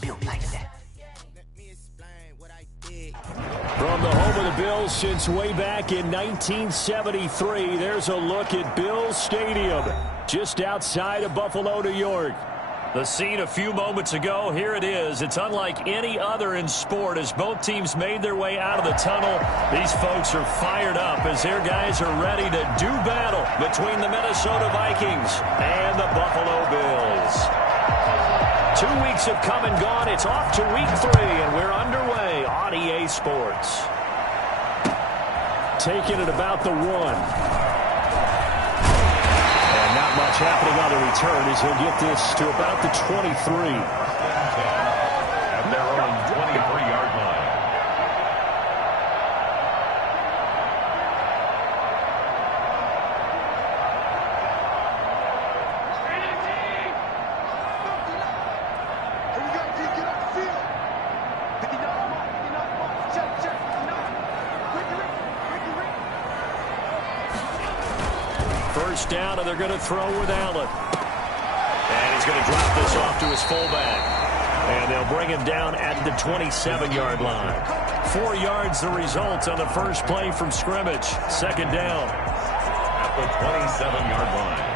built like that. From the home of the Bills since way back in 1973, there's a look at Bills Stadium, just outside of Buffalo, New York. The scene a few moments ago, here it is. It's unlike any other in sport as both teams made their way out of the tunnel. These folks are fired up as their guys are ready to do battle between the Minnesota Vikings and the Buffalo Bills. 2 weeks have come and gone. It's off to week 3, and we're underway on EA Sports. Taking it about the 1. And not much happening on the return as he'll get this to about the 23. At their own 23-yard line. First down, and they're going to throw with Allen. And he's going to drop this off to his fullback. And they'll bring him down at the 27-yard line. 4 yards the result on the first play from scrimmage. Second down. At the 27-yard line.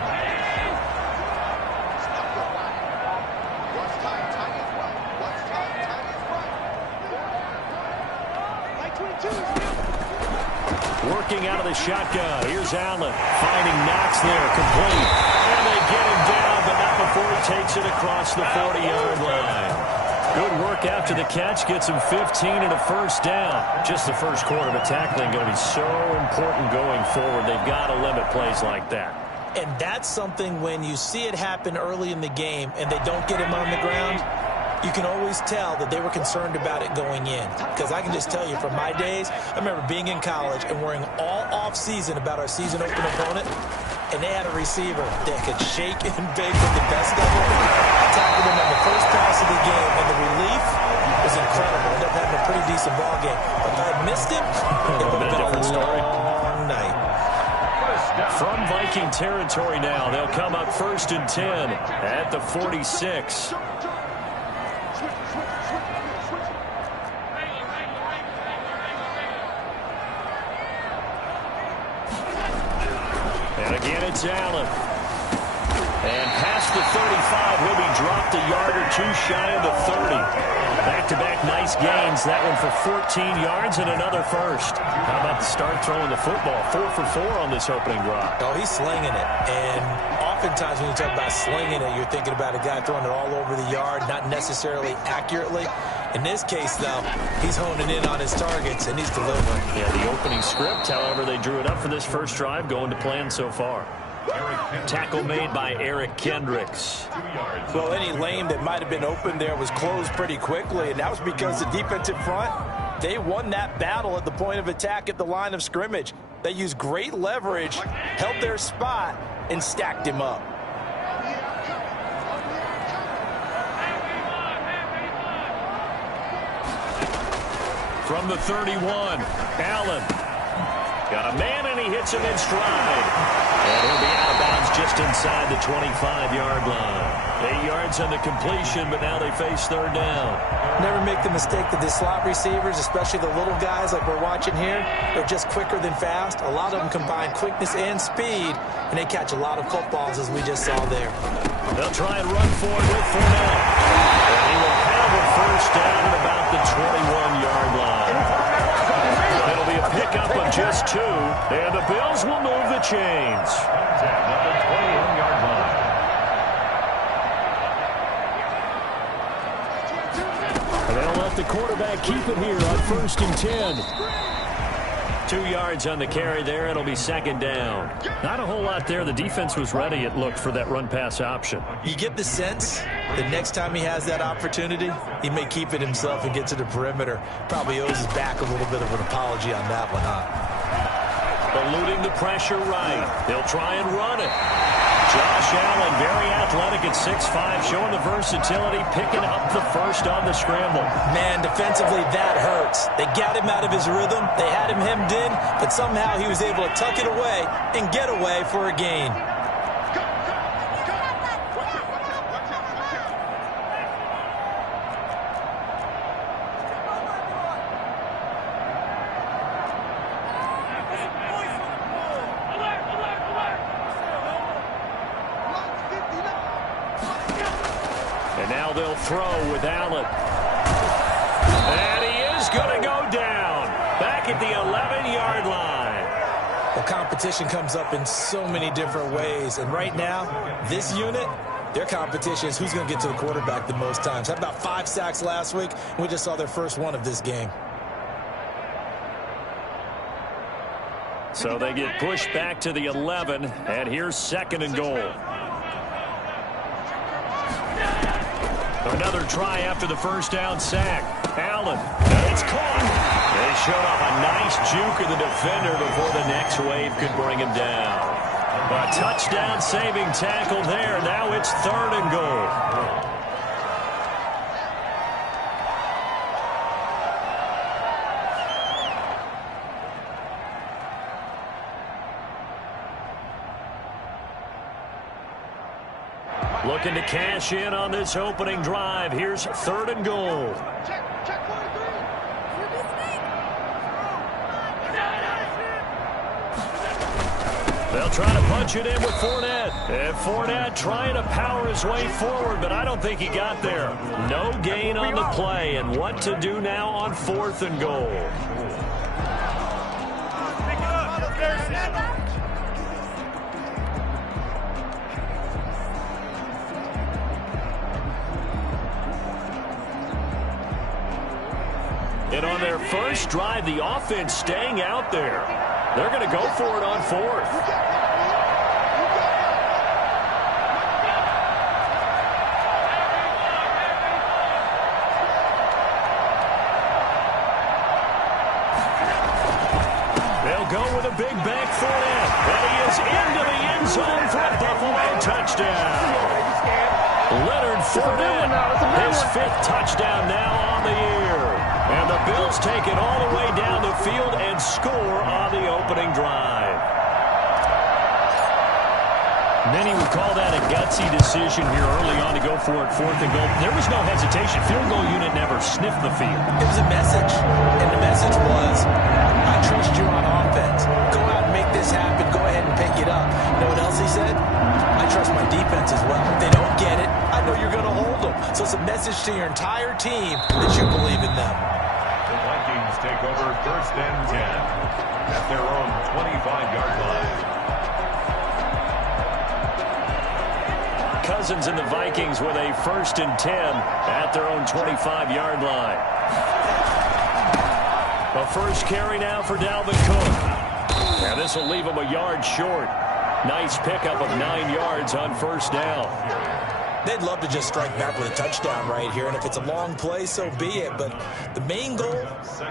Working out of the shotgun. Here's Allen. Finding Knox there. Complete. And they get him down, but not before he takes it across the 40-yard line. Good work after the catch. Gets him 15 and a first down. Just the first quarter of tackling going to be so important going forward. They've got to limit plays like that. And that's something when you see it happen early in the game and they don't get him on the ground, you can always tell that they were concerned about it going in. Because I can just tell you from my days, I remember being in college and worrying all off-season about our season open opponent, and they had a receiver that could shake and bake with the best of them. I tackled him on the first pass of the game, and the relief was incredible. Ended up having a pretty decent ball game. But if I had missed him, it would have been a long night. From Viking territory now, they'll come up 1st and 10 at the 46. And again, it's Allen. And past the 35, he'll be dropped a yard or two shy of the 30. Back-to-back nice gains. That one for 14 yards and another first. How about the start throwing the football? 4 for 4 on this opening drive. Oh, he's slinging it. And oftentimes when you talk about slinging it, you're thinking about a guy throwing it all over the yard, not necessarily accurately. In this case, though, he's honing in on his targets, and he's delivering. Yeah, the opening script, however, they drew it up for this first drive, going to plan so far. Tackle made by Eric Kendricks. Well, any lane that might have been open there was closed pretty quickly, and that was because the defensive front, they won that battle at the point of attack at the line of scrimmage. They used great leverage, held their spot, and stacked him up. From the 31, Allen. Got a man, and he hits him in stride. And he'll be out of bounds just inside the 25-yard line. 8 yards on the completion, but now they face third down. Never make the mistake that the slot receivers, especially the little guys like we're watching here, they're just quicker than fast. A lot of them combine quickness and speed, and they catch a lot of footballs, as we just saw there. They'll try and run for it with Fournette. And he will have a first down at about the 21-yard line. It'll be a pickup of just 2, and the Bills will move the chains. At the 21-yard line. And they'll let the quarterback keep it here on 1st and 10. 2 yards on the carry there. It'll be second down. Not a whole lot there. The defense was ready, it looked, for that run-pass option. You get the sense that next time he has that opportunity, he may keep it himself and get to the perimeter. Probably owes his back a little bit of an apology on that one, huh? Eluding the pressure right. They'll try and run it. Josh Allen, very athletic at 6'5", showing the versatility, picking up the first on the scramble. Man, defensively, that hurts. They got him out of his rhythm. They had him hemmed in, but somehow he was able to tuck it away and get away for a gain. now they'll throw with Allen. And he is going to go down. Back at the 11-yard line. Well, competition comes up in so many different ways. And right now, this unit, their competition is who's going to get to the quarterback the most times. Had about 5 sacks last week, and we just saw their first one of this game. So they get pushed back to the 11, and here's 2nd and goal. Another try after the first down sack. Allen, it's caught. They showed off a nice juke of the defender before the next wave could bring him down. A touchdown-saving tackle there. Now it's 3rd and goal. Looking to cash in on this opening drive. Here's 3rd and goal. They'll try to punch it in with Fournette. And Fournette trying to power his way forward, but I don't think he got there. No gain on the play, and what to do now on 4th and goal. And on their first drive, the offense staying out there. They're going to go for it on 4th. They'll go with a big back Fournette. And he is into the end zone for a Buffalo touchdown. Leonard Fournette, his 5th touchdown now on the year. And the Bills take it all the way down the field and score on the opening drive. Many would call that a gutsy decision here early on to go for it 4th and goal. There was no hesitation. Field goal unit never sniffed the field. It was a message, and the message was, I trust you on offense. Go out and make this happen. Go ahead and pick it up. You know what else he said? I trust my defense as well. If they don't get it, I know you're going to hold them. So it's a message to your entire team that you believe in them. The Vikings take over 1st and 10 at their own 25-yard line. Cousins and the Vikings with a 1st and 10 at their own 25-yard line. A first carry now for Dalvin Cook. And this will leave him a yard short. Nice pickup of 9 yards on 1st down. They'd love to just strike back with a touchdown right here, and if it's a long play, so be it. But the main goal,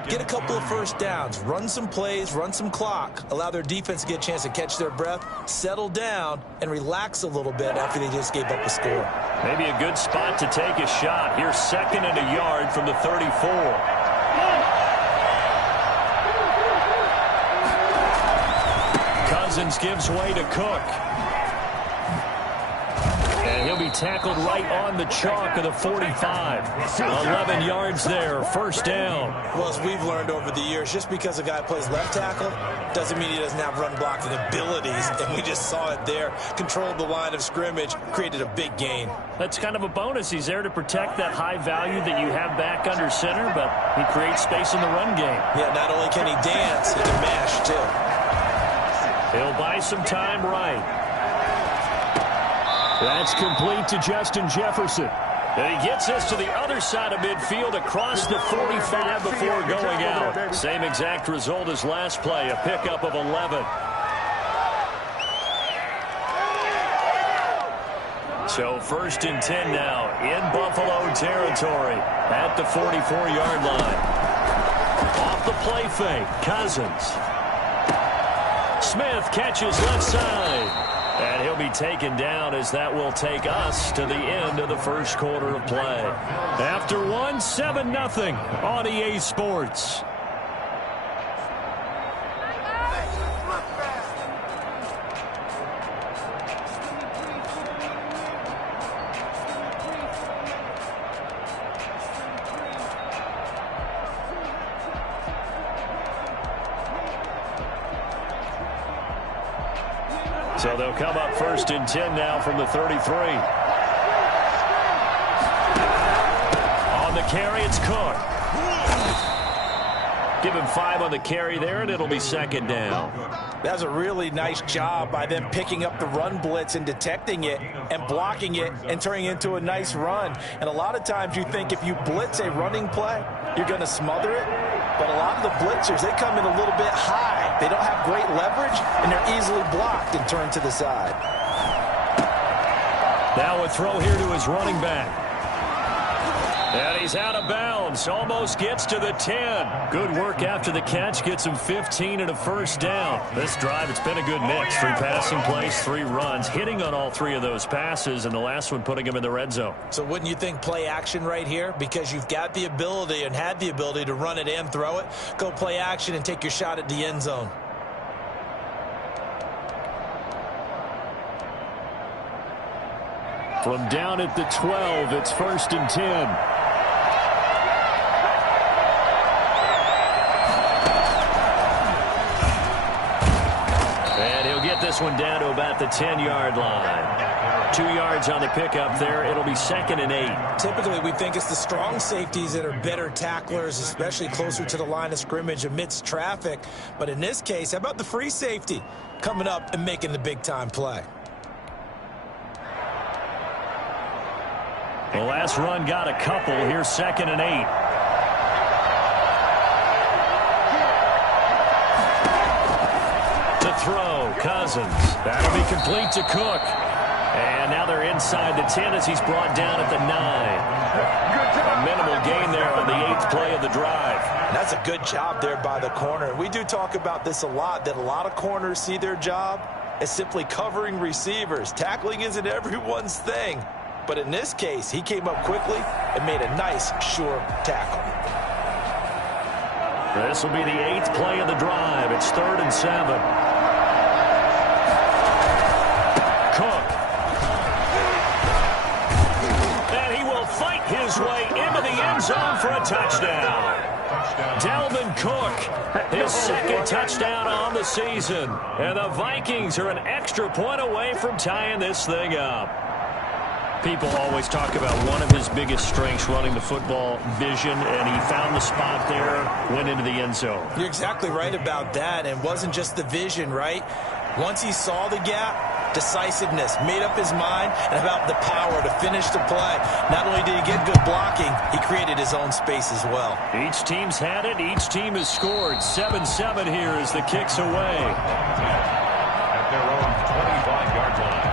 get a couple of first downs, run some plays, run some clock, allow their defense to get a chance to catch their breath, settle down, and relax a little bit after they just gave up a score. Maybe a good spot to take a shot. Here's 2nd and a yard from the 34. Cousins gives way to Cook. And he'll be tackled right on the chalk of the 45. 11 yards there, 1st down. Well, as we've learned over the years, just because a guy plays left tackle doesn't mean he doesn't have run blocking abilities. And we just saw it there. Controlled the line of scrimmage, created a big gain. That's kind of a bonus. He's there to protect that high value that you have back under center, but he creates space in the run game. Yeah, not only can he dance, he can mash, too. He'll buy some time right. That's complete to Justin Jefferson. And he gets us to the other side of midfield across the 45 before going out. Same exact result as last play, a pickup of 11. So 1st and 10 now in Buffalo territory at the 44-yard line. Off the play fake, Cousins. Smith catches left side. And he'll be taken down as that will take us to the end of the 1st quarter of play. After 7-0 on EA Sports. So they'll come up 1st and 10 now from the 33. carry. It's Cook. Give him 5 on the carry there, and it'll be second down. That's a really nice job by them picking up the run blitz and detecting it and blocking it and turning it into a nice run. And a lot of times you think if you blitz a running play, you're going to smother it. But a lot of the blitzers, they come in a little bit high. They don't have great leverage, and they're easily blocked and turned to the side. Now a throw here to his running back. And he's out of bounds. Almost gets to the 10. Good work after the catch. Gets him 15 and a first down. This drive, it's been a good mix. 3 passing plays, 3 runs. Hitting on all 3 of those passes, and the last one putting him in the red zone. So wouldn't you think play action right here? Because you've got the ability and had the ability to run it and throw it. Go play action and take your shot at the end zone. From down at the 12, it's 1st and 10. And he'll get this one down to about the 10-yard line. 2 yards on the pickup there. It'll be 2nd and 8. Typically, we think it's the strong safeties that are better tacklers, especially closer to the line of scrimmage amidst traffic. But in this case, how about the free safety coming up and making the big-time play? The last run got a couple. Here's 2nd and 8. To throw, Cousins. That'll be complete to Cook. And now they're inside the 10 as he's brought down at the 9. A minimal gain there on the 8th play of the drive. That's a good job there by the corner. We do talk about this a lot, that a lot of corners see their job as simply covering receivers. Tackling isn't everyone's thing. But in this case, he came up quickly and made a nice, sure tackle. This will be the 8th play of the drive. It's 3rd and 7. Cook. And he will fight his way into the end zone for a touchdown. Dalvin Cook, his 2nd touchdown on the season. And the Vikings are an extra point away from tying this thing up. People always talk about one of his biggest strengths, running the football, vision, and he found the spot there, went into the end zone. You're exactly right about that, and it wasn't just the vision, right? Once he saw the gap, decisiveness, made up his mind, and about the power to finish the play. Not only did he get good blocking, he created his own space as well. Each team's had it. Each team has scored. 7-7 here as the kick's away. At their own 25-yard line.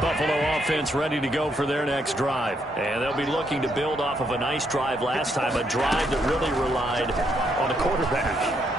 Buffalo offense ready to go for their next drive. And they'll be looking to build off of a nice drive last time, a drive that really relied on the quarterback.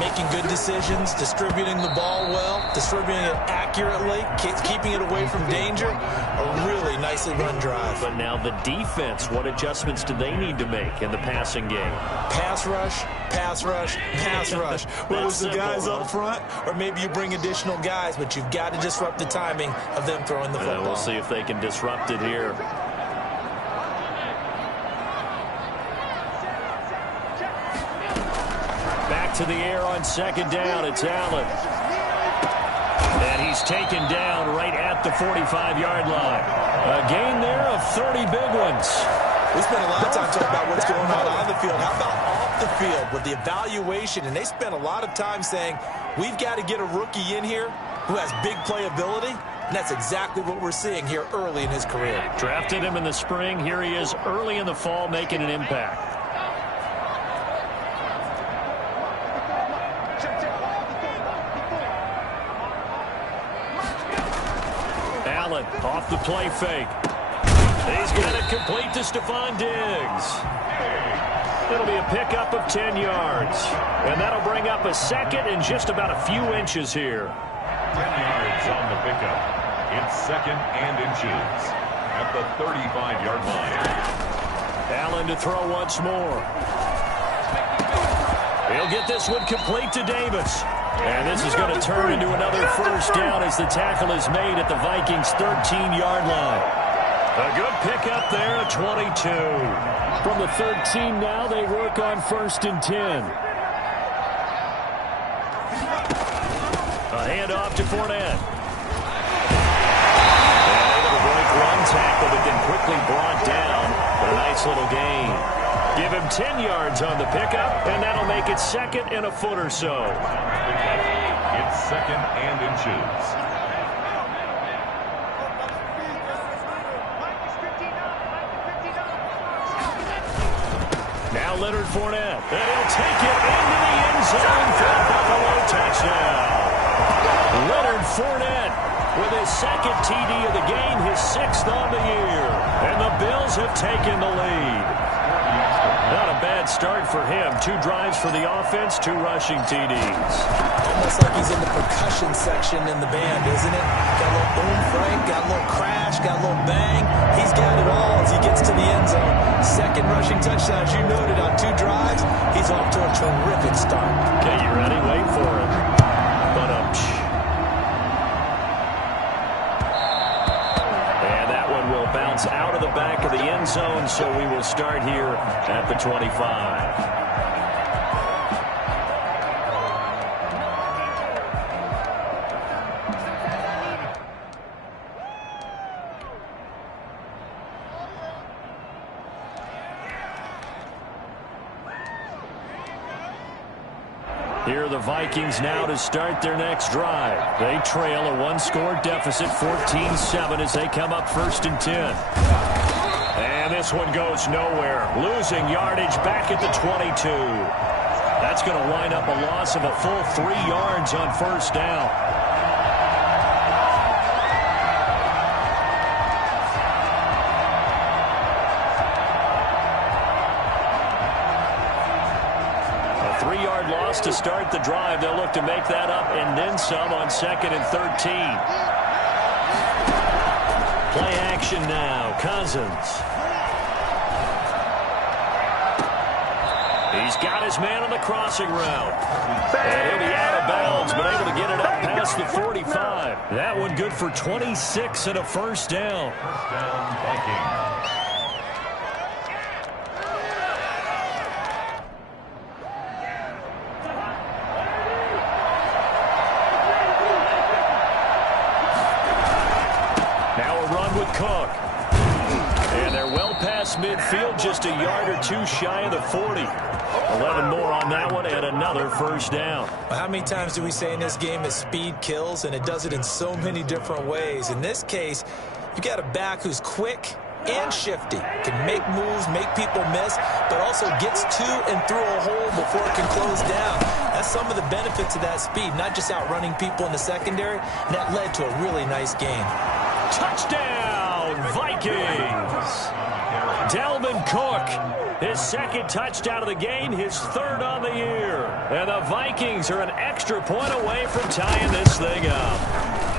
Making good decisions, distributing the ball well, distributing it accurately, keeping it away from danger. A really nicely run drive. But now the defense, what adjustments do they need to make in the passing game? Pass rush, pass rush, pass rush. Whether it's the guys up front or maybe you bring additional guys, but you've got to disrupt the timing of them throwing the football. We'll see if they can disrupt it here. Back to the air on 2nd down. It's Allen. And he's taken down right at the 45-yard line. A gain there of 30 big ones. We spent a lot of time talking about what's going on the field. How about off the field with the evaluation? And they spent a lot of time saying, we've got to get a rookie in here who has big playability. And that's exactly what we're seeing here early in his career. Drafted him in the spring. Here he is early in the fall making an impact. Allen off the play fake. He's got it complete to Stephon Diggs. It'll be a pickup of 10 yards. And that'll bring up a 2nd and just about a few inches here. 10 yards on the pickup. It's 2nd and inches at the 35-yard line. Allen to throw once more. He'll get this one complete to Davis. And this is going to turn into another first down as the tackle is made at the Vikings' 13-yard line. A good pickup there, 22. From the 13 now, they work on 1st and 10. A handoff to Fournette. And able to break one tackle, but then quickly brought down. But a nice little gain. Give him 10 yards on the pickup, and that'll make it 2nd and a foot or so. It's 2nd and inches. Now Leonard Fournette, and he'll take it into the end zone for a Buffalo touchdown. Leonard Fournette with his 2nd TD of the game, his 6th on the year. And the Bills have taken the lead. Not a bad start for him. 2 drives for the offense, 2 rushing TDs. Almost like he's in the percussion section in the band, isn't it? Got a little boom, Frank, got a little crash, got a little bang. He's got it all as he gets to the end zone. 2nd rushing touchdown, as you noted, on 2 drives. He's off to a terrific start. Okay, you ready? Wait for it. But and that one will bounce out of the back of the end zone, so we will start here at the 25. Here are the Vikings now to start their next drive. They trail a 1-score deficit, 14-7, as they come up 1st and 10. And this one goes nowhere. Losing yardage back at the 22. That's going to wind up a loss of a full 3 yards on 1st down. To start the drive. They'll look to make that up and then some on 2nd and 13. Play action now. Cousins. He's got his man on the crossing route. And he'll be out of bounds, but able to get it up past the 45. That one good for 26 and a 1st down. 1st down, Vikings. Cook. And they're well past midfield, just a yard or 2 shy of the 40. 11 more on that one and another 1st down. Well, how many times do we say in this game that speed kills, and it does it in so many different ways? In this case, you got a back who's quick and shifty, can make moves, make people miss, but also gets to and through a hole before it can close down. That's some of the benefits of that speed, not just outrunning people in the secondary, and that led to a really nice game. Touchdown, Vikings! Dalvin Cook, his 2nd touchdown of the game, his 3rd on the year. And the Vikings are an extra point away from tying this thing up.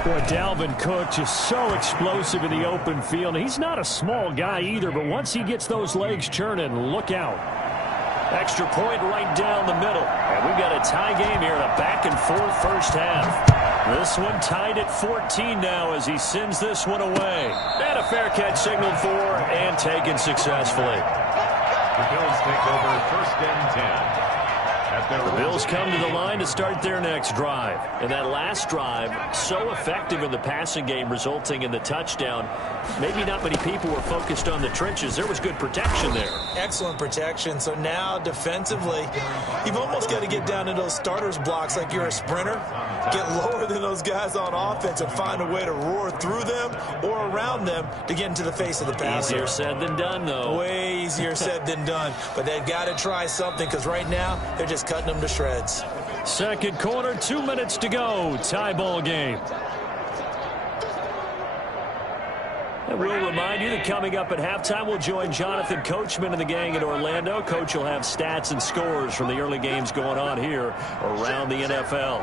Boy, Dalvin Cook just so explosive in the open field. He's not a small guy either, but once he gets those legs churning, look out. Extra point right down the middle. And we've got a tie game here in a back-and-forth 1st half. This one tied at 14 now as he sends this one away. And a fair catch signaled for and taken successfully. The Bills take over 1st and 10. The Bills come to the line to start their next drive. And that last drive, so effective in the passing game, resulting in the touchdown. Maybe not many people were focused on the trenches. There was good protection there. Excellent protection. So now, defensively, you've almost got to get down to those starters blocks like you're a sprinter. Get lower than those guys on offense and find a way to roar through them or around them to get into the face of the passer. Easier said than done, though. Way easier said than done. But they've got to try something because right now they're just cutting them to shreds. 2nd quarter, 2 minutes to go. Tie ball game. And we'll remind you that coming up at halftime, we'll join Jonathan Coachman and the gang in Orlando. Coach will have stats and scores from the early games going on here around the NFL.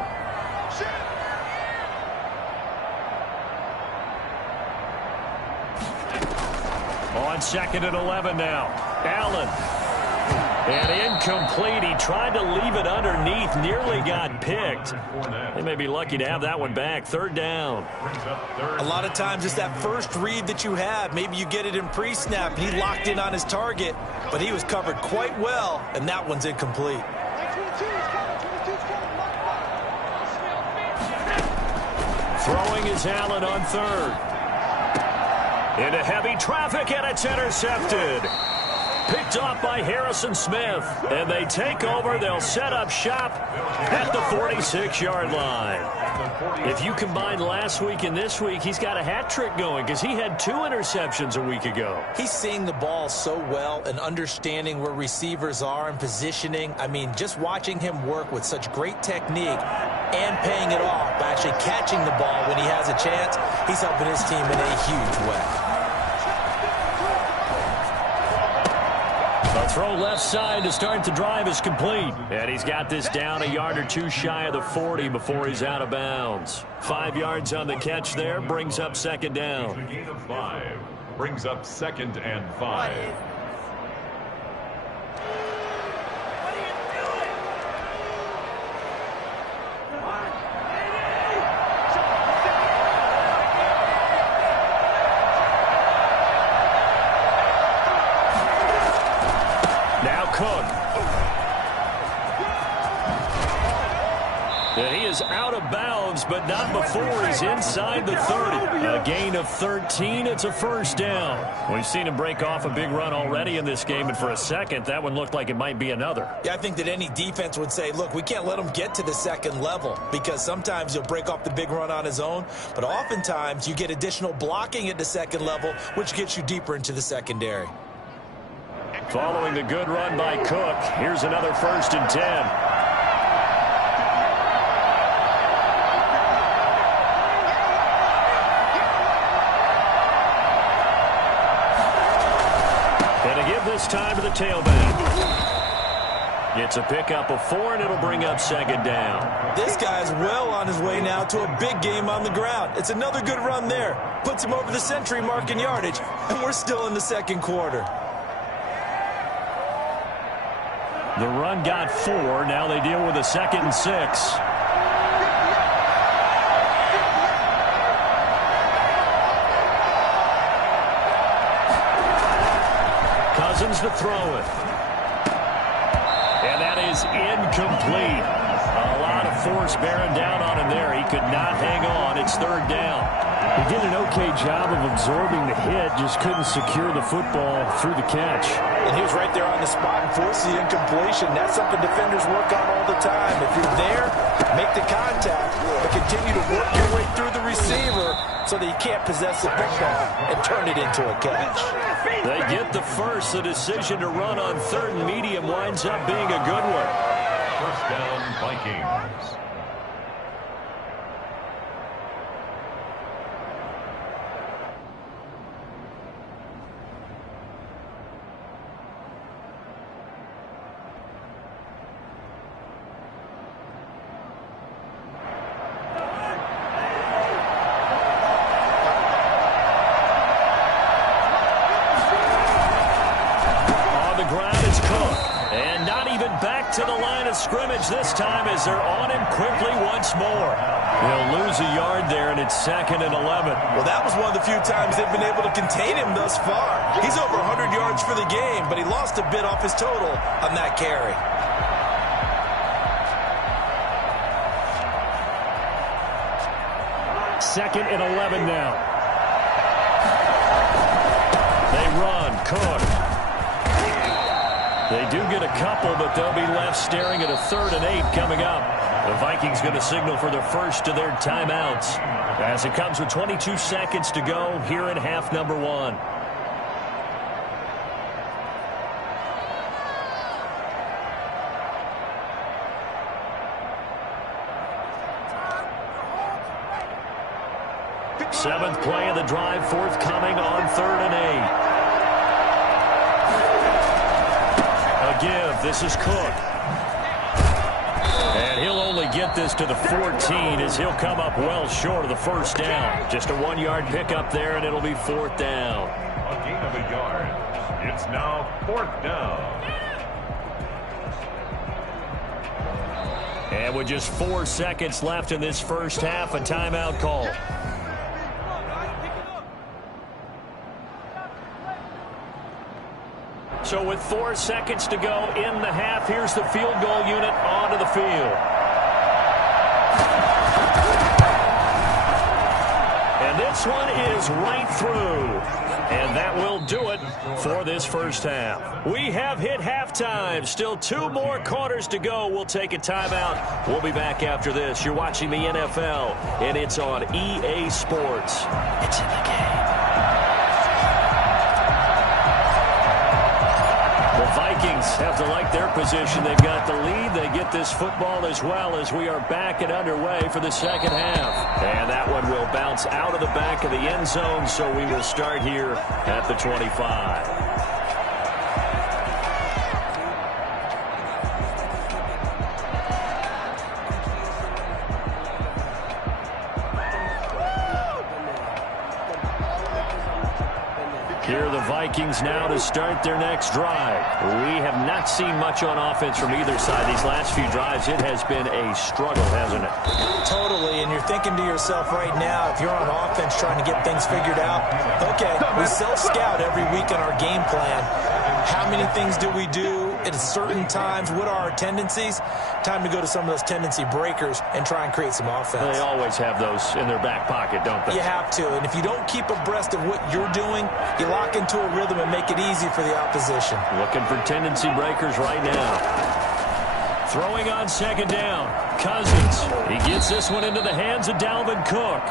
On 2nd and 11 now. Allen. And in incomplete. He tried to leave it underneath, nearly got picked. They may be lucky to have that one back. Third down. A lot of times it's that first read that you have. Maybe you get it in pre-snap, and he locked in on his target, but he was covered quite well, and that one's incomplete. Throwing is Allen on third. Into heavy traffic, and it's intercepted. Picked off by Harrison Smith. And they take over. They'll set up shop at the 46-yard line. If you combine last week and this week, he's got a hat trick going because he had 2 interceptions a week ago. He's seeing the ball so well and understanding where receivers are and positioning. I mean, just watching him work with such great technique and paying it off by actually catching the ball when he has a chance, he's helping his team in a huge way. The throw left side to start the drive is complete. And he's got this down a yard or 2 shy of the 40 before he's out of bounds. 5 yards on the catch there, brings up second down. A gain of 5, brings up 2nd and 5. Cook. And he is out of bounds, but not before he's inside the 30. A gain of 13. It's a first down. We've seen him break off a big run already in this game, and for a second, that one looked like it might be another. Yeah, I think that any defense would say, look, we can't let him get to the second level because sometimes he'll break off the big run on his own, but oftentimes you get additional blocking at the second level, which gets you deeper into the secondary. Following the good run by Cook, here's another 1st and 10. And to give this time to the tailback. Gets a pickup of 4, and it'll bring up second down. This guy's well on his way now to a big game on the ground. It's another good run there. Puts him over the century mark in yardage, and we're still in the second quarter. The run got 4. Now they deal with a 2nd and 6. Cousins to throw it. And that is incomplete. A lot of force bearing down on him there. He could not hang on. It's third down. He did an okay job of absorbing the hit, just couldn't secure the football through the catch. And he was right there on the spot and forced the incompletion. That's something defenders work on all the time. If you're there, make the contact, but continue to work your way through the receiver so that you can't possess the football and turn it into a catch. They get the first. The decision to run on 3rd and medium winds up being a good one. First down, Vikings. To the line of scrimmage this time as they're on him quickly once more. He'll lose a yard there, and it's 2nd and 11. Well, that was one of the few times they've been able to contain him thus far. He's over 100 yards for the game, but he lost a bit off his total on that carry. Second and 11 now. They run. Cook. They do get a couple, but they'll be left staring at a 3rd and 8 coming up. The Vikings going to signal for the first of their timeouts as it comes with 22 seconds to go here in half number 1. Seventh play of the drive forthcoming on 3rd and 8. Give. This is Cook. And he'll only get this to the 14 as he'll come up well short of the first down. Just a 1-yard pickup there, and it'll be 4th down. A gain of a yard. It's now 4th down. And with just 4 seconds left in this first half, a timeout call. So with 4 seconds to go in the half, here's the field goal unit onto the field. And this one is right through. And that will do it for this first half. We have hit halftime. Still 2 more quarters to go. We'll take a timeout. We'll be back after this. You're watching the NFL, and it's on EA Sports. It's in the game. The Vikings have to like their position. They've got the lead. They get this football as well as we are back and underway for the second half. And that one will bounce out of the back of the end zone, so we will start here at the 25. Here are the Vikings now to start their next drive. We have not seen much on offense from either side. These last few drives, it has been a struggle, hasn't it? Totally, and you're thinking to yourself right now, if you're on offense trying to get things figured out, okay, we self-scout every week in our game plan. How many things do we do at certain times? What are our tendencies? Time to go to some of those tendency breakers and try and create some offense. They always have those in their back pocket, don't they? You have to, and if you don't keep abreast of what you're doing, you lock into a rhythm and make it easy for the opposition. Looking for tendency breakers right now. Throwing on second down. Cousins. He gets this one into the hands of Dalvin Cook.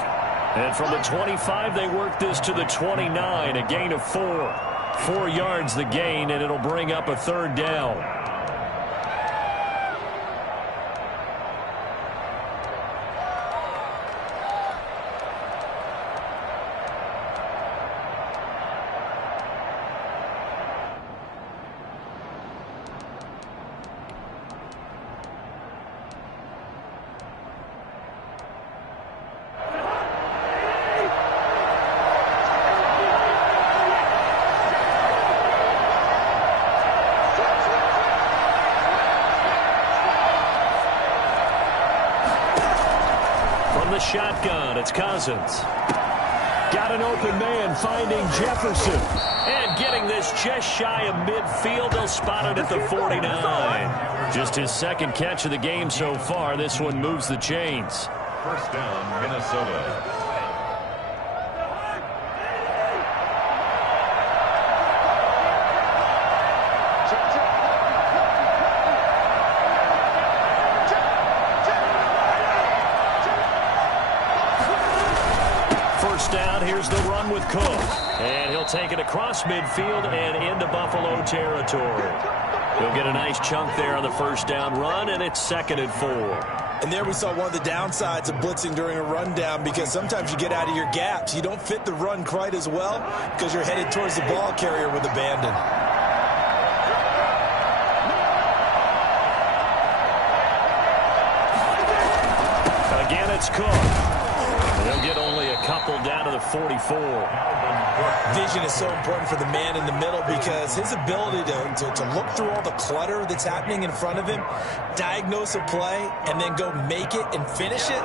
And from the 25, they work this to the 29. A gain of 4. 4 yards the gain, and it'll bring up a third down. Shotgun, it's Cousins. Got an open man, finding Jefferson. And getting this just shy of midfield. They'll spot it at the 49. Just his second catch of the game so far. This one moves the chains. First down, Minnesota. Down, here's the run with Cook. And he'll take it across midfield and into Buffalo territory. He'll get a nice chunk there on the first down run, and it's 2nd and 4. And there we saw one of the downsides of blitzing during a rundown, because sometimes you get out of your gaps. You don't fit the run quite as well because you're headed towards the ball carrier with abandon. Again, it's Cook. They'll get only a couple down to the 44. Vision is so important for the man in the middle, because his ability to look through all the clutter that's happening in front of him, diagnose a play, and then go make it and finish it,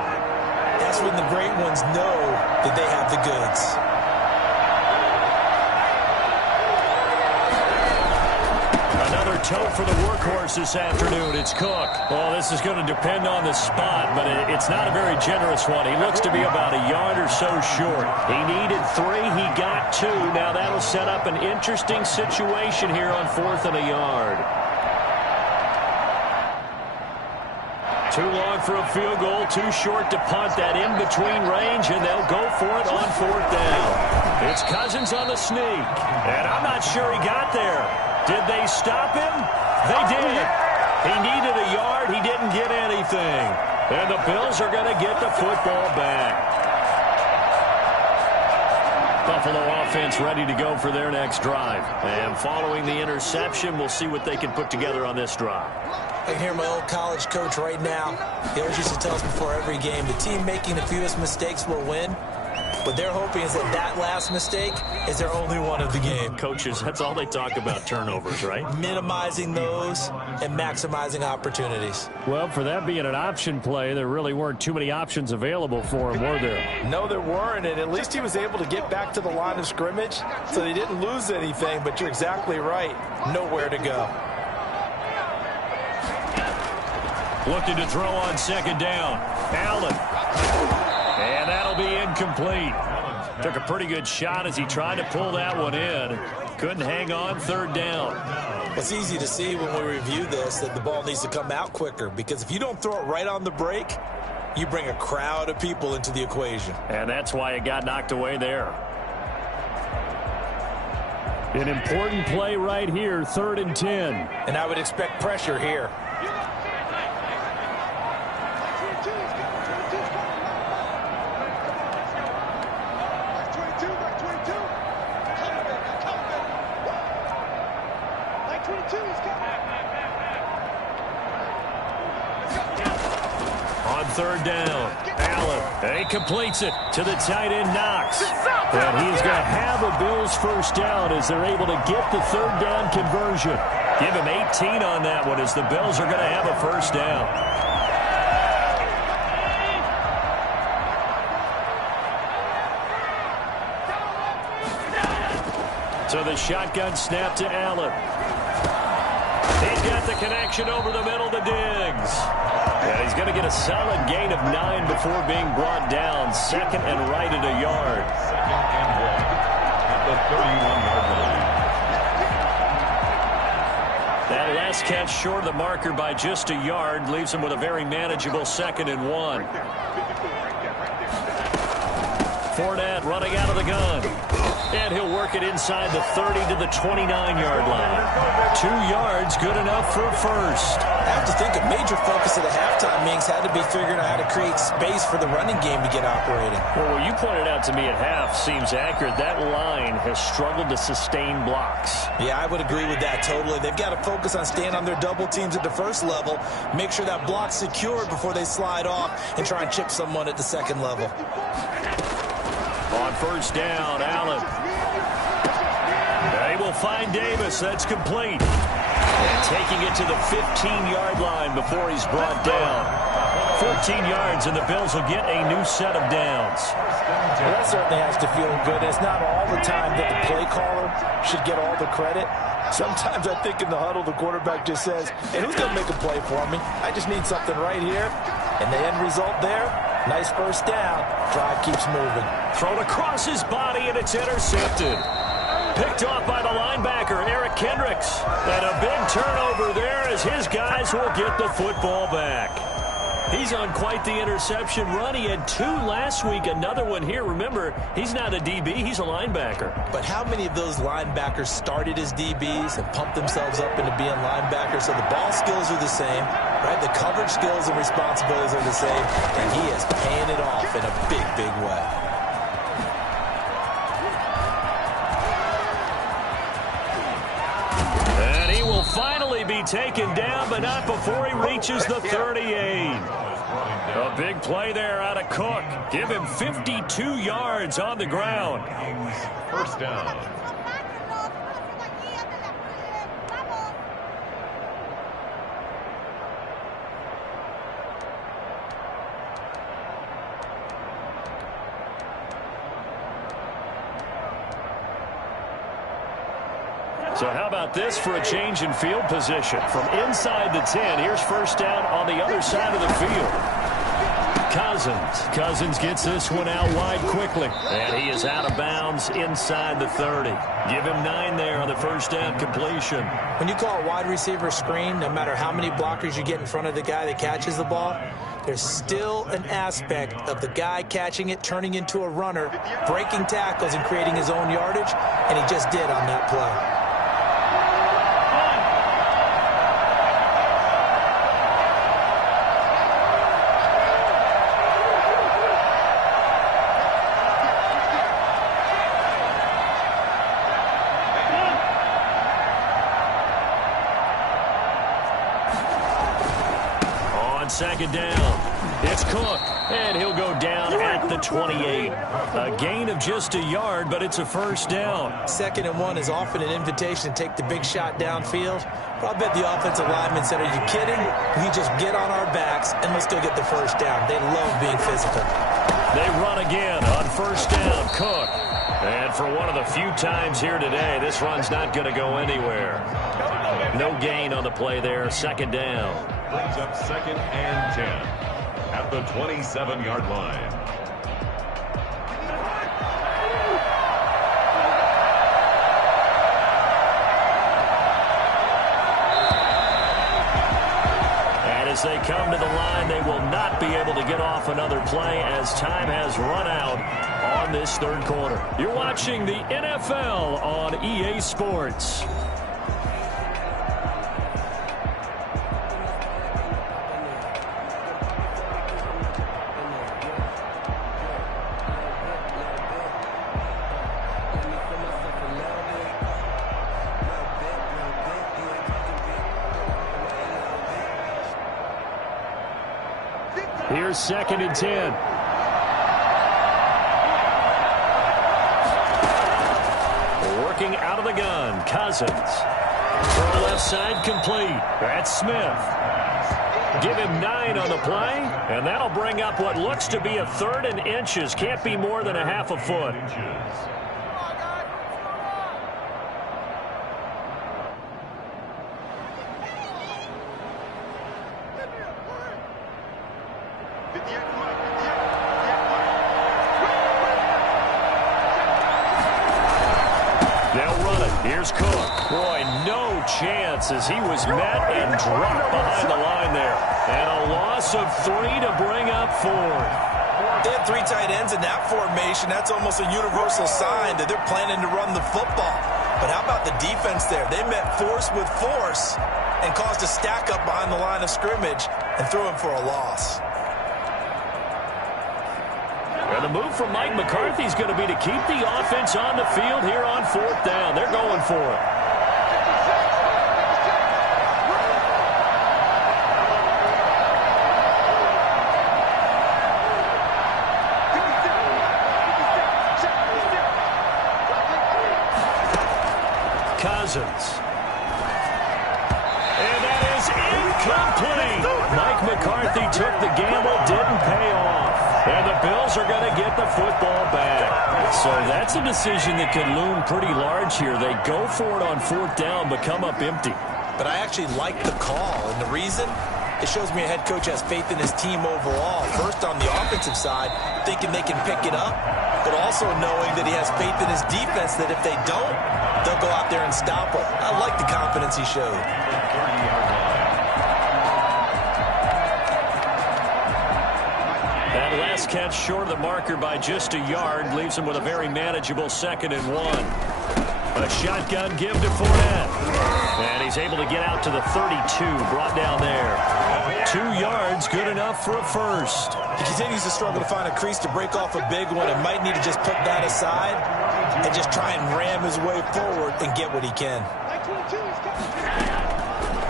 that's when the great ones know that they have the goods. Another toe for the workhorse this afternoon. It's Cook. Well, this is going to depend on the spot, but it's not a very generous one. He looks to be about a yard or so short. He needed 3. He got 2. Now that'll set up an interesting situation here on 4th and a yard. Too long for a field goal, too short to punt. That in-between range, and they'll go for it on 4th down. It's Cousins on the sneak, and I'm not sure he got there. Did they stop him? They did. He needed a yard. He didn't get anything. And the Bills are going to get the football back. Buffalo offense ready to go for their next drive. And following the interception, we'll see what they can put together on this drive. I can hear my old college coach right now. He always used to tell us before every game, the team making the fewest mistakes will win. What they're hoping is that that last mistake is their only one of the game. Coaches, that's all they talk about, turnovers, right? Minimizing those and maximizing opportunities. Well, for that being an option play, there really weren't too many options available for him, were there? No, there weren't, and at least he was able to get back to the line of scrimmage, so they didn't lose anything, but you're exactly right. Nowhere to go. Looking to throw on second down. Allen. And that'll be incomplete. Took a pretty good shot as he tried to pull that one in. Couldn't hang on third down. It's easy to see when we review this that the ball needs to come out quicker, because if you don't throw it right on the break, you bring a crowd of people into the equation. And that's why it got knocked away there. An important play right here, 3rd and 10. And I would expect pressure here. On third down, Allen. He completes it to the tight end, Knox. And he's going to have a Bills first down as they're able to get the third down conversion. Give him 18 on that one as the Bills are going to have a first down. So the shotgun snap to Allen. He's got the connection over the middle to Diggs. And he's going to get a solid gain of 9 before being brought down. 2nd and right at a yard. 2nd and 1 at the 31-yard line. That last catch short of the marker by just a yard leaves him with a very manageable 2nd and 1. Fournette running out of the gun. And he'll work it inside the 30 to the 29-yard line. 2 yards, good enough for a first. I have to think a major focus of the halftime meetings had to be figuring out how to create space for the running game to get operating. Well, what you pointed out to me at half seems accurate. That line has struggled to sustain blocks. Yeah, I would agree with that totally. They've got to focus on staying on their double teams at the first level, make sure that block's secured before they slide off and try and chip someone at the second level. On first down, Allen. They will find Davis. That's complete. And taking it to the 15-yard line before he's brought down. 14 yards, and the Bills will get a new set of downs. Well, that certainly has to feel good. It's not all the time that the play caller should get all the credit. Sometimes I think in the huddle, the quarterback just says, hey, who's going to make a play for me? I just need something right here. And the end result there, nice first down. Drive keeps moving. Thrown across his body, and it's intercepted. Picked off by the linebacker, Eric Kendricks. And a big turnover there as his guys will get the football back. He's on quite the interception run. He had 2 last week, another one here. Remember, he's not a DB, he's a linebacker. But how many of those linebackers started as DBs and pumped themselves up into being linebackers? So the ball skills are the same, right? The coverage skills and responsibilities are the same, and he is paying it off in a big, big way. And he will finally be taken down, but not before he reaches the 38. A big play there out of Cook. Give him 52 yards on the ground. First down. So how about this for a change in field position? From inside the 10, here's first down on the other side of the field. Cousins gets this one out wide quickly. And he is out of bounds inside the 30. Give him 9 there on the first down completion. When you call a wide receiver screen, no matter how many blockers you get in front of the guy that catches the ball, there's still an aspect of the guy catching it, turning into a runner, breaking tackles and creating his own yardage, and he just did on that play. on second down. It's Cook, and he'll go down at the 28. A gain of just a yard, but it's a first down. 2nd and 1 is often an invitation to take the big shot downfield. But I bet the offensive lineman said, are you kidding? We just get on our backs, and let's go get the first down. They love being physical. They run again on first down. Cook. And for one of the few times here today, this run's not going to go anywhere. No gain on the play there. 2nd down. Brings up 2nd and 10 at the 27-yard line. And as they come to the line, they will not be able to get off another play as time has run out on this 3rd quarter. You're watching the NFL on EA Sports. Here's 2nd and 10. Working out of the gun, Cousins. Throw left side complete. That's Smith. Give him 9 on the play, and that'll bring up what looks to be a 3rd and inches. Can't be more than a half a foot. Here's Cook. Boy, no chance as he was met and dropped behind the line there. And a loss of 3 to bring up 4. They have 3 tight ends in that formation. That's almost a universal sign that they're planning to run the football. But how about the defense there? They met force with force and caused a stack up behind the line of scrimmage and threw him for a loss. And the move from Mike McCarthy is going to be to keep the offense on the field here on 4th down. They're going for it. Cousins. And that is incomplete. Mike McCarthy took the gamble, didn't pay off. And the Bills are going to get the football back. So that's a decision that could loom pretty large here. They go for it on 4th down, but come up empty. But I actually like the call, and the reason? It shows me a head coach has faith in his team overall. First, on the offensive side, thinking they can pick it up, but also knowing that he has faith in his defense that if they don't, they'll go out there and stop him. I like the confidence he showed. That last catch short of the marker by just a yard leaves him with a very manageable 2nd and 1. A shotgun give to Fournette. And he's able to get out to the 32, brought down there. 2 yards, good enough for a first. He continues to struggle to find a crease to break off a big one and might need to just put that aside and just try and ram his way forward and get what he can.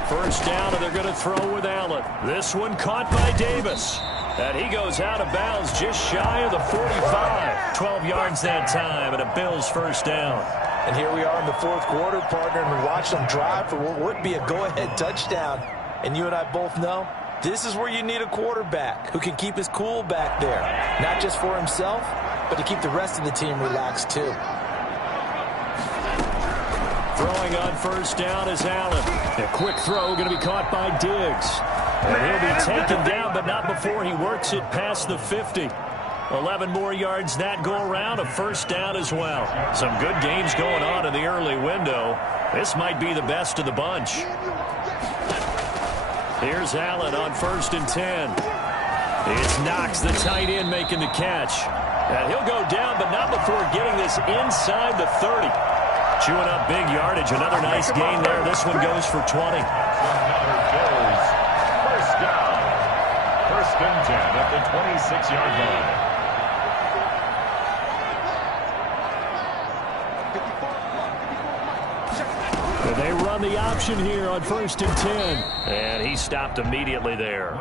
First down, and they're going to throw with Allen. This one caught by Davis. And he goes out of bounds just shy of the 45. 12 yards that time, and a Bills first down. And here we are in the 4th quarter, partner, and watch them drive for what would be a go-ahead touchdown. And you and I both know this is where you need a quarterback who can keep his cool back there. Not just for himself, but to keep the rest of the team relaxed too. Throwing on first down is Allen. A quick throw going to be caught by Diggs. And he'll be taken down, but not before he works it past the 50. 11 more yards that go around, a first down as well. Some good games going on in the early window. This might be the best of the bunch. Here's Allen on 1st and 10. It's Knox, the tight end, making the catch. And he'll go down, but not before getting this inside the 30. Chewing up big yardage. Another nice gain there. This one goes for 20. Another Bills first down. 1st and 10 at the 26-yard line. They run the option here on 1st and 10. And he stopped immediately there.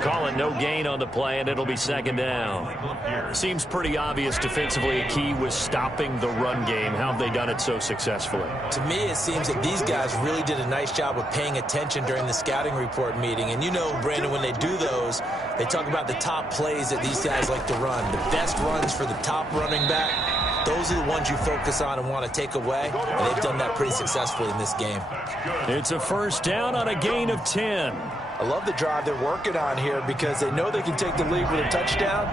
Calling no gain on the play, and it'll be 2nd down. Seems pretty obvious defensively a key was stopping the run game. How have they done it so successfully? To me, it seems that these guys really did a nice job of paying attention during the scouting report meeting. And you know, Brandon, when they do those, they talk about the top plays that these guys like to run. The best runs for the top running back, those are the ones you focus on and want to take away. And they've done that pretty successfully in this game. It's a 1st down on a gain of 10. I love the drive they're working on here because they know they can take the lead with a touchdown.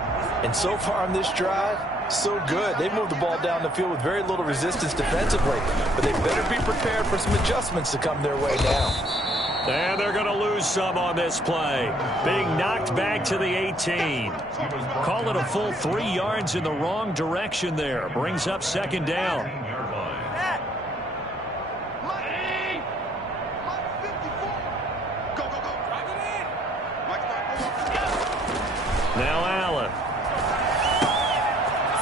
And so far on this drive, so good. They've moved the ball down the field with very little resistance defensively. But they better be prepared for some adjustments to come their way now. And they're going to lose some on this play. Being knocked back to the 18. Call it a full 3 yards in the wrong direction there. Brings up 2nd down. Now Allen.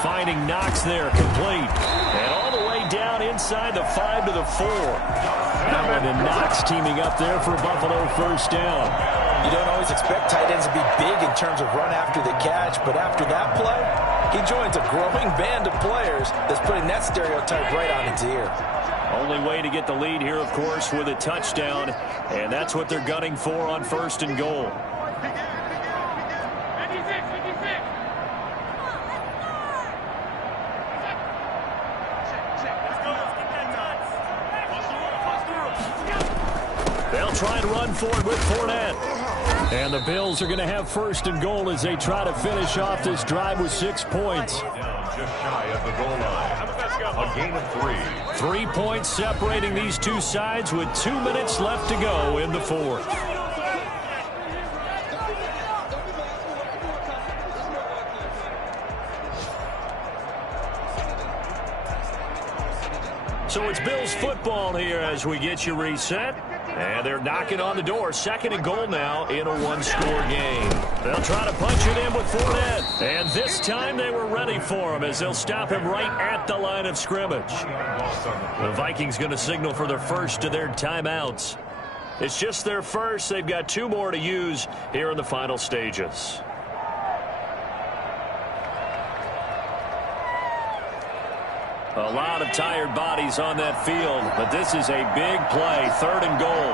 Finding Knox there, complete. And all the way down inside the 5 to the 4. Allen and Knox teaming up there for Buffalo 1st down. You don't always expect tight ends to be big in terms of run after the catch, but after that play, he joins a growing band of players that's putting that stereotype right on its ear. Only way to get the lead here, of course, with a touchdown, and that's what they're gunning for on 1st and goal. They'll try and run forward with Fournette. And the Bills are going to have 1st and goal as they try to finish off this drive with 6 points. Just shy of the goal line. A gain of 3. 3 points separating these two sides with 2 minutes left to go in the 4th. So it's Bills football here as we get you reset. And they're knocking on the door. 2nd and goal now in a 1-score game. They'll try to punch it in with Fournette. And this time they were ready for him as they'll stop him right at the line of scrimmage. The Vikings going to signal for their first of their timeouts. It's just their first. They've got 2 more to use here in the final stages. A lot of tired bodies on that field, but this is a big play. 3rd and goal.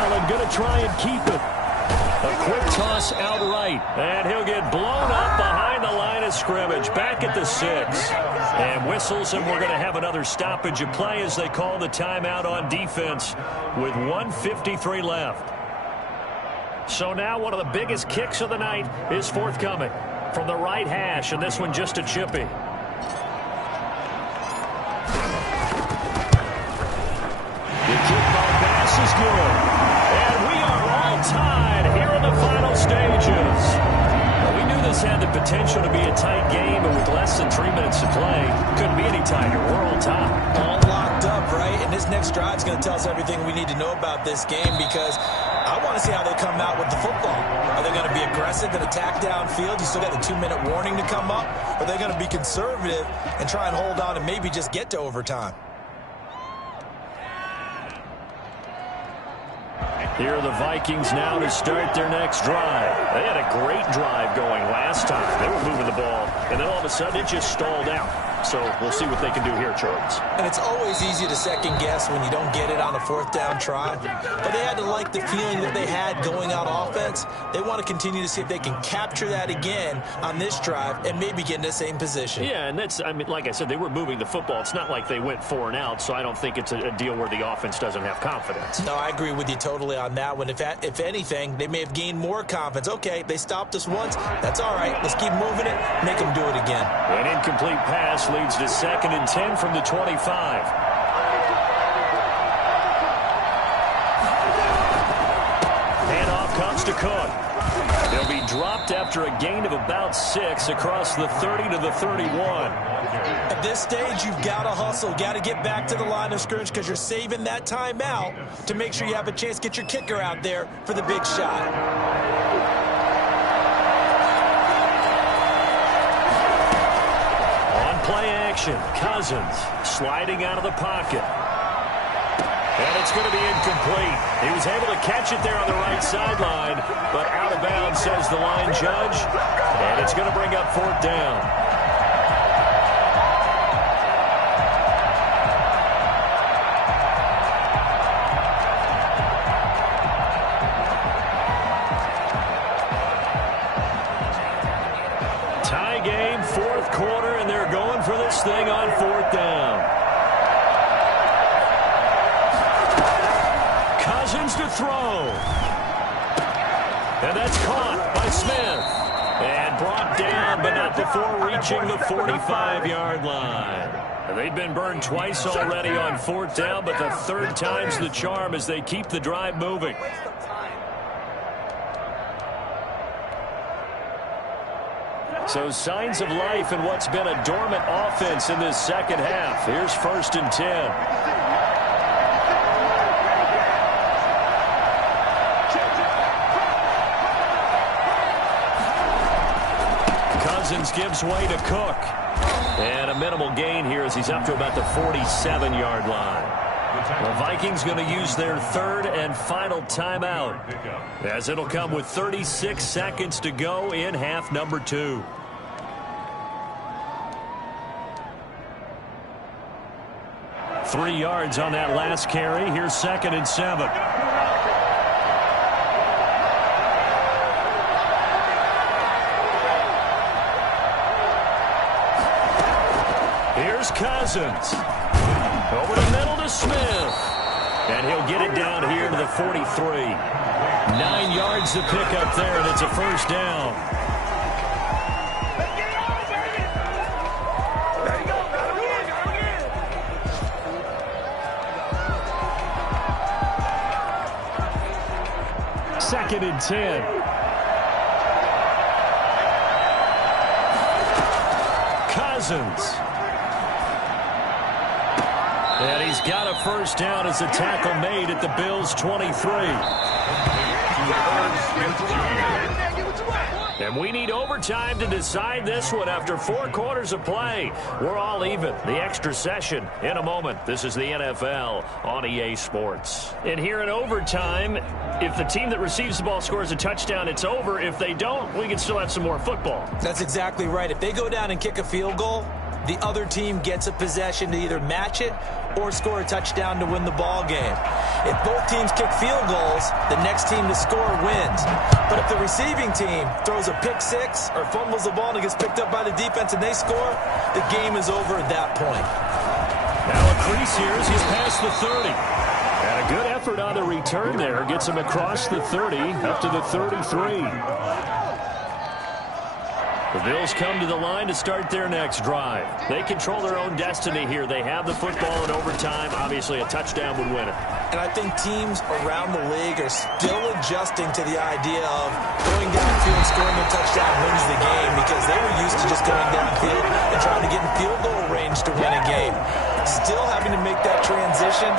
Allen going to try and keep it. A quick toss out right, and he'll get blown up behind the line of scrimmage, back at the 6. And whistles, and we're going to have another stoppage of play as they call the timeout on defense with 1:53 left. So now one of the biggest kicks of the night is forthcoming from the right hash, and this one just a chippy. The kickball pass is good. And we are all tied here in the final stages. Well, we knew this had the potential to be a tight game, but with less than 3 minutes to play, couldn't be any tighter. We're all tied. All locked up, right? And this next drive is going to tell us everything we need to know about this game because I want to see how they come out with the football. Are they going to be aggressive and attack downfield? You still got the 2-minute warning to come up? Or are they going to be conservative and try and hold on and maybe just get to overtime? Here are the Vikings now to start their next drive. They had a great drive going last time. They were moving the ball, and then all of a sudden it just stalled out. So we'll see what they can do here, Charles. And it's always easy to second guess when you don't get it on a 4th down try. But they had to like the feeling that they had going on offense. They want to continue to see if they can capture that again on this drive and maybe get in the same position. Yeah, and that's, I mean, like I said, they were moving the football. It's not like they went 4 and out, so I don't think it's a deal where the offense doesn't have confidence. No, I agree with you totally on that one. If anything, they may have gained more confidence. Okay, they stopped us once. That's all right. Let's keep moving it. Make them do it again. An incomplete pass leads to 2nd and 10 from the 25. Handoff comes to Cook. They'll be dropped after a gain of about 6 across the 30 to the 31. At this stage, you've got to hustle. Got to get back to the line of scrimmage because you're saving that timeout to make sure you have a chance to get your kicker out there for the big shot. play action. Cousins sliding out of the pocket. And it's going to be incomplete. He was able to catch it there on the right sideline, but out of bounds, says the line judge. And it's going to bring up 4th down. Tie game, 4th quarter, and they're going for this thing on 4th down. Cousins to throw. And that's caught by Smith. And brought down, but not before reaching the 45-yard line. They've been burned twice already on 4th down, but the 3rd time's the charm as they keep the drive moving. So signs of life in what's been a dormant offense in this second half. Here's 1st and 10. Cousins gives way to Cook. And a minimal gain here as he's up to about the 47-yard line. The Vikings going to use their 3rd and final timeout, as it'll come with 36 seconds to go in half number 2. Three yards on that last carry. Here's 2nd and 7. Here's Cousins. Over the middle to Smith. And he'll get it down here to the 43. 9 yards to pick up there, and it's a 1st down. Second and 10. Cousins. And he's got a 1st down as a tackle made at the Bills' 23. And we need overtime to decide this one after 4 quarters of play. We're all even. The extra session in a moment. This is the NFL on EA Sports. And here in overtime, if the team that receives the ball scores a touchdown, it's over. If they don't, we can still have some more football. That's exactly right. If they go down and kick a field goal, the other team gets a possession to either match it or score a touchdown to win the ball game. If both teams kick field goals, the next team to score wins. But if the receiving team throws a pick six or fumbles the ball and it gets picked up by the defense and they score, the game is over at that point. Now a crease here as he's past the 30. And a good effort on the return there. Gets him across the 30 up to the 33. The Bills come to the line to start their next drive. They control their own destiny here. They have the football in overtime. Obviously, a touchdown would win it. And I think teams around the league are still adjusting to the idea of going downfield, scoring a touchdown wins the game, because they were used to just going downfield and trying to get in field goal range to win a game. Still having to make that transition.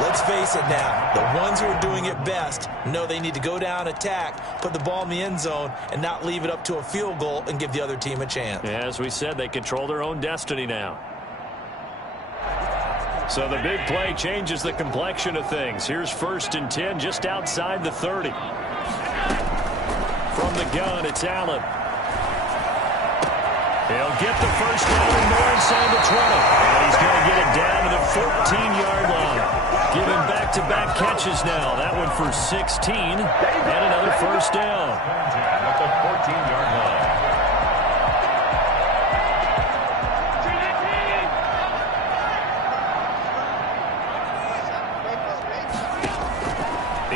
Let's face it now, the ones who are doing it best know they need to go down, attack, put the ball in the end zone, and not leave it up to a field goal and give the other team a chance. Yeah, as we said, they control their own destiny now. So the big play changes the complexion of things. Here's 1st and 10 just outside the 30. From the gun, it's Allen. He'll get the 1st down and more inside the 20. And he's going to get it down to the 14-yard line. Giving back-to-back catches now. That one for 16. And another 1st down. At the 14-yard line.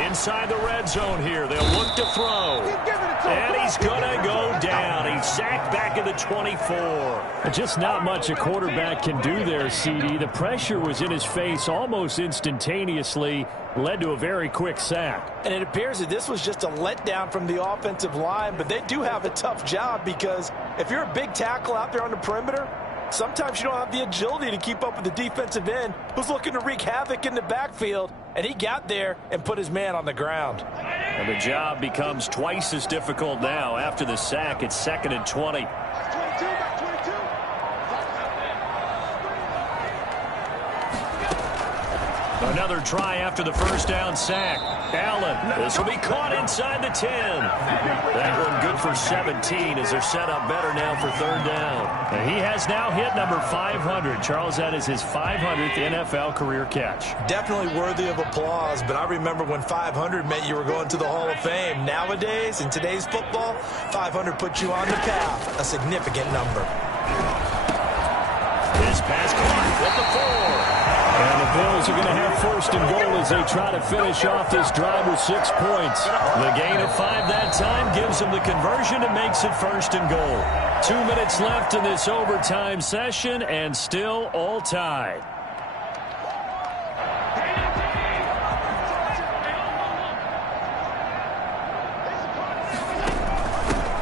Inside the red zone here. They'll look to throw. And he's going to go down. He's sacked back at the 24. Just not much a quarterback can do there, CD. The pressure was in his face almost instantaneously, led to a very quick sack. And it appears that this was just a letdown from the offensive line, but they do have a tough job, because if you're a big tackle out there on the perimeter, sometimes you don't have the agility to keep up with the defensive end who's looking to wreak havoc in the backfield, and he got there and put his man on the ground. And the job becomes twice as difficult now. After the sack, it's 2nd and 20. Another try after the first down sack. Allen, this will be caught inside the 10. That one good for 17 as they're set up better now for third down. And he has now hit number 500. Charles, that is his 500th NFL career catch. Definitely worthy of applause, but I remember when 500 meant you were going to the Hall of Fame. Nowadays, in today's football, 500 puts you on the path, a significant number. This pass caught at the 4. And the Bills are going to have first and goal as they try to finish off this drive with 6 points. The gain of 5 that time gives them the conversion and makes it first and goal. 2 minutes left in this overtime session and still all tied.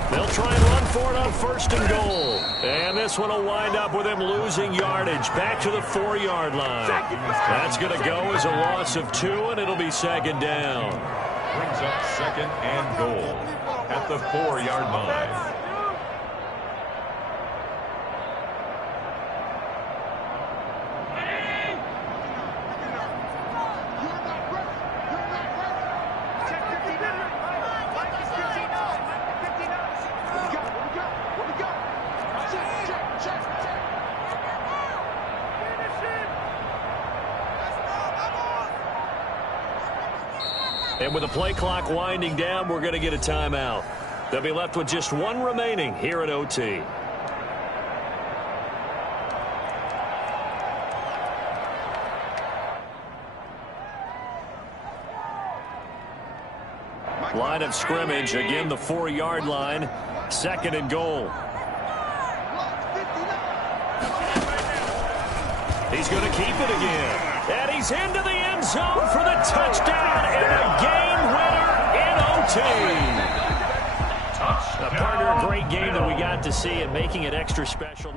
They'll try and run for it on first and goal. And this one will wind up with him losing yardage back to the 4-yard line. That's going to go as a loss of 2, and it'll be second down. Brings up second and goal at the 4-yard line. And with the play clock winding down, we're going to get a timeout. They'll be left with just 1 remaining here at OT. Line of scrimmage, again the 4-yard line, second and goal. He's going to keep it again. And he's into the end zone for the touchdown and a game winner in OT. A partner, a great game that we got to see and making it extra special.